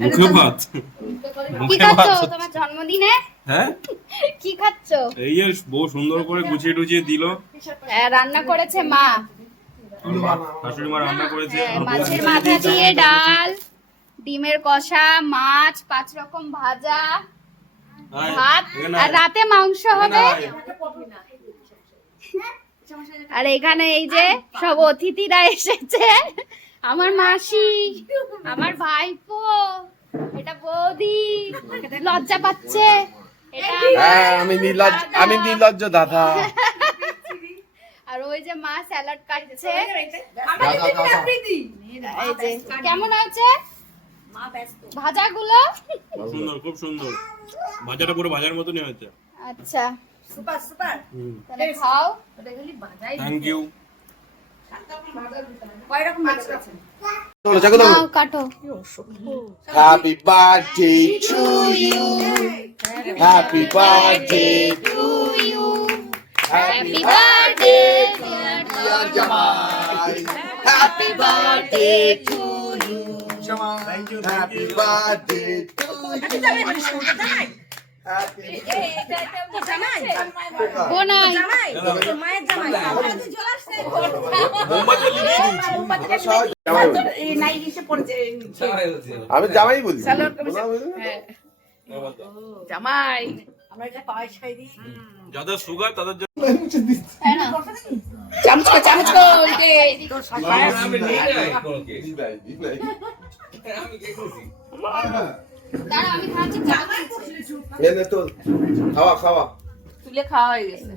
মুখে ভাত। কি খাচ্ছ তোমার জন্মদিনে? হ্যাঁ কি খাচ্ছ? এই যে বউ সুন্দর করে গুছিয়ে টুছিয়ে দিল। রান্না করেছে মা। শাশুড়ি মা রান্না করেছে। মাছের মাথা দিয়ে ডাল, ডিমের কষা, মাছ, 5 রকম ভাজা, ভাত, আর রাতে মাংস হবে। আর এখানে এই যে সব অতিথিরা এসেছে, আমার মাসি, আমার ভাইপো, এটা বৌদি লজ্জা পাচ্ছে, এটা আমি নির্লজ্জ দাদা। আর ওই যে মা স্যালাড কাটছে। এই যে কেমন আছে ভাজাগুলো? সুন্দর, খুব সুন্দর। ভাজাটা পুরো ভাজার মতনই হয়েছে। আচ্ছা সুপার সুপার। তাহলে খাও। Thank you. কয় রকম মাছ আছে? নাও কাটো। Happy birthday to you, happy birthday to you, happy birthday dear জামাই, happy birthday to you, thank you. Happy birthday to you, জামাই হ্যাপি এটা তো জামাই বোনাই জামাই তো মায়ের জামাই আমাদের চলে আসছে মোমবাতি লিখিয়ে দিয়েছি। জামাই বলি। এই নাই এসে পড়ছে আমি জামাই বলি। সালোয়ার কামিজ হ্যাঁ জামাই আমরা এটা পায়েস খাই দিই যাদের সুগার তাদের জন্য চামচ চামচ এই তোর দাঁড়া আমি খাচ্ছি। এনে তো খাওয়া খাওয়া তুলে খাওয়া হয়ে গেছে